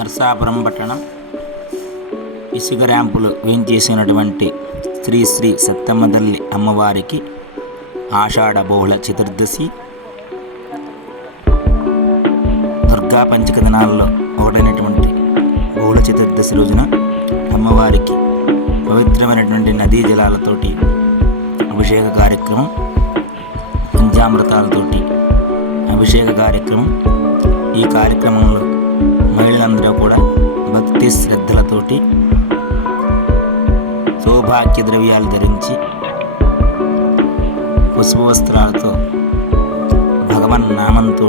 నర్సాపురం పట్టణం ఇసుక ర్యాంపులు వేయించేసినటువంటి శ్రీ శ్రీ సత్తమ్మదల్లి అమ్మవారికి ఆషాఢ బహుళ చతుర్దశి దుర్గా పంచక దినాల్లో ఒకటైనటువంటి బహుళ చతుర్దశి రోజున అమ్మవారికి పవిత్రమైనటువంటి నదీ జలాలతోటి అభిషేక కార్యక్రమం పంచామృతాలతోటి అభిషేక కార్యక్రమం ఈ కార్యక్రమంలో మహిళలందరూ కూడా భక్తి శ్రద్ధలతోటి సౌభాగ్య ద్రవ్యాలు ధరించి పసుపు వస్త్రాలతో భగవన్ నామంతో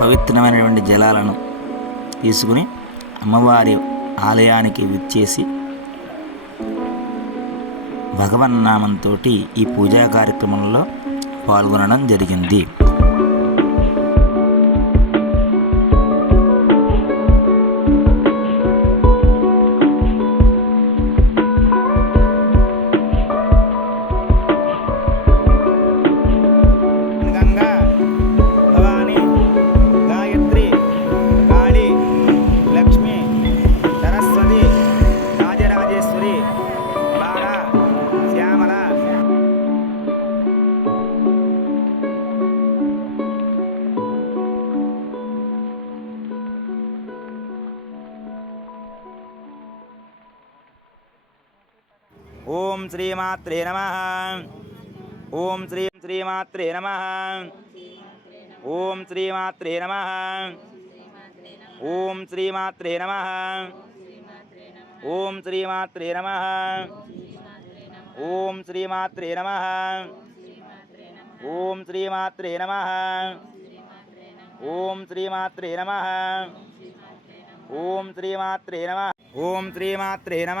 పవిత్రమైనటువంటి జలాలను తీసుకుని అమ్మవారి ఆలయానికి విచ్చేసి భగవన్నామంతో ఈ పూజా కార్యక్రమంలో పాల్గొనడం జరిగింది. ఓం శ్రీమాత్రే నమ ఓం శ్రీ శ్రీమాత్రే నమ ఓం శ్రీమాత్రే నమ ఓం శ్రీమాత్రే నమ ఓం శ్రీమాత్రే నమ ఓం శ్రీమాత్రే నమ ఓం శ్రీమాత్రే నమ ఓం శ్రీమాత్రే నమ ఓం శ్రీమాత్రే నమ ఓం శ్రీమాత్రే నమ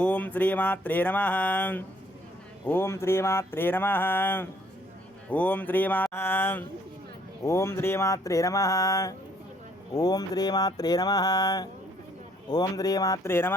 ఓం శ్రీమాత్రే నమ. ఓం శ్రీమాత్రే నమ. ఓం శ్రీమా ఓం శ్రీమాత్రే నమ. ఓం శ్రీమాత్రే నమ. ఓం శ్రీమాత్రే నమ.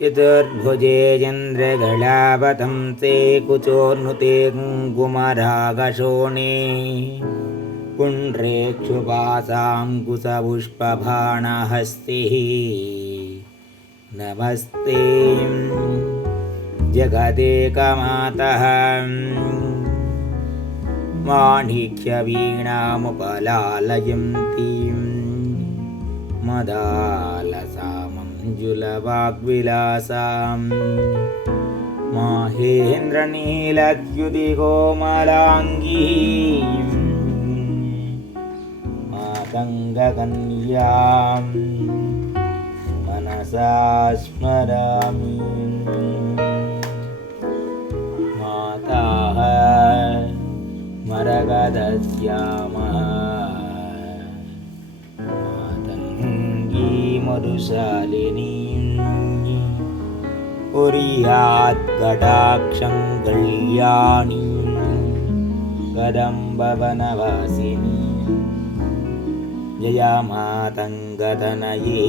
चतुर्भुजे चन्द्रगलावतं ते कुचोन्नुते कुङ्कुमरागशोणे पुण्ड्रेक्षुपासाङ्कुशपुष्पबाणहस्तिः नमस्ते जगदेकमातः। माणिक्यवीणामुपलालयन्तीं मदालसामञ्जुलवाग्विलासां माहेन्द्रनीलद्युतिकोमलाङ्गी मातङ्गकन्यां मनसा स्मरामि। माताः मरगदस्यामः मातङ्गी मरुशालिनीं कुर्यात् कटाक्षं कल्याणी कदम्बवनवासिनी जया मातङ्गतनये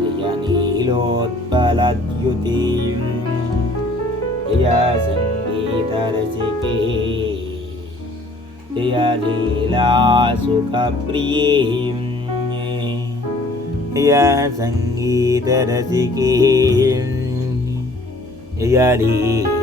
जय नीलोत्पलद्युतीं जया सङ्गीतरसिके जय लीलासुखप्रिये जय सङ्गीतरसिके जय लीलासुखप्रिये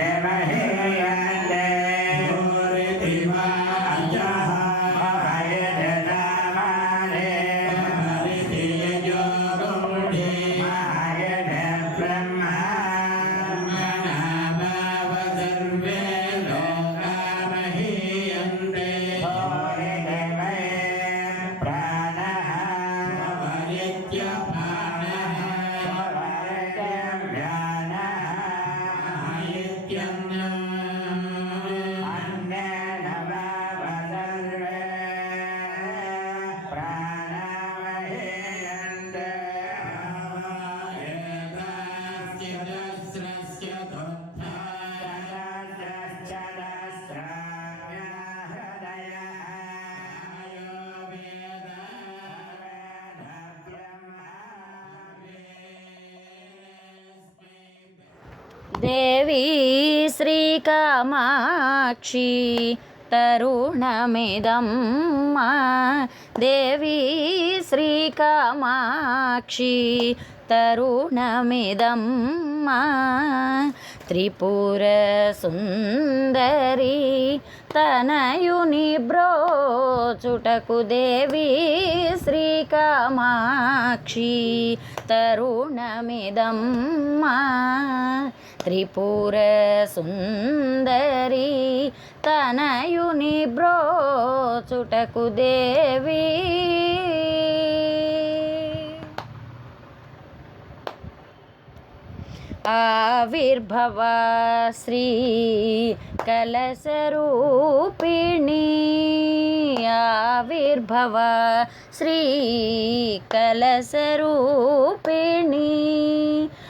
Amen. దేవీ శ్రీకామాక్షి తరుణమిదమ్మ. దేవీ శ్రీకామాక్షి తరుణమిదమ్మ. త్రిపుర సుందరి తనయుని బ్రోచుటకు దేవి శ్రీకామాక్షి తరుణమిదమ్మ. త్రిపుర సుందరి తనయుని బ్రోచుటకు దేవి. ఆవిర్భవ శ్రీ కలసరూపిణి ఆవిర్భవ శ్రీ కలసరూపిణి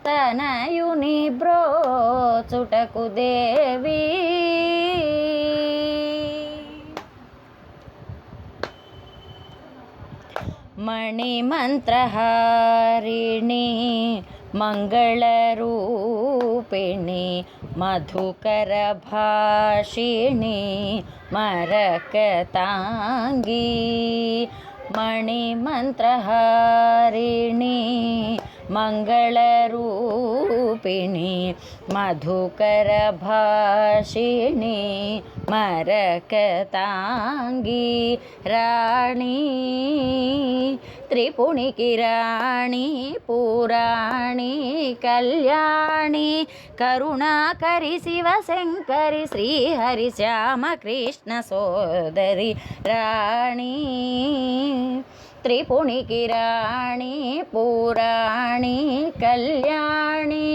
దేవి శ్రీకామాక్షి తరుణమిదమ్మ త్రిపుర సుందరి తనయుని బ్రోచుటకు దేవి మణిమంత్రహారిణి మంగళరూపిణి మధుకరభాషిణి మరకతాంగి మణిమంత్రహారిణి मङ्गलरूपिणि मधुकरभाषिणि मरकताङ्गी राणी त्रिपुणिकिराणि पुराणि कल्याणि करुणाकरि शिवशङ्करि श्रीहरिश्यामकृष्णसोदरि राणी त्रिपुणिकिराणि पुराणी கல்யாணி கல்யாணி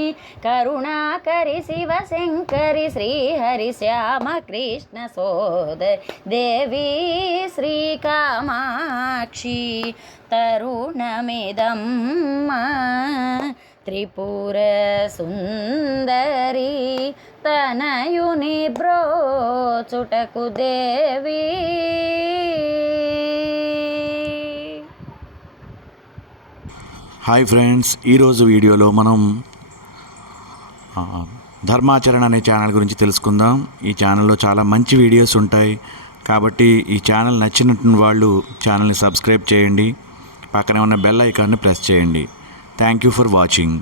கருணாகரி சிவசங்கரி ஸ்ரீஹரி சியாம கிருஷ்ண சோத தேவி ஸ்ரீ காமாட்சி தருணமிதம் त्रिपुरसुन्दरी तनयुनि ब्रोचुटकुदेवी హాయ్ ఫ్రెండ్స్ ఈరోజు వీడియోలో మనం ధర్మాచరణ అనే ఛానల్ గురించి తెలుసుకుందాం. ఈ ఛానల్లో చాలా మంచి వీడియోస్ ఉంటాయి. కాబట్టి ఈ ఛానల్ నచ్చినట్టు వాళ్ళు ఛానల్ని సబ్స్క్రైబ్ చేయండి. పక్కనే ఉన్న బెల్ ఐకాన్ని ప్రెస్ చేయండి. Thank you for watching.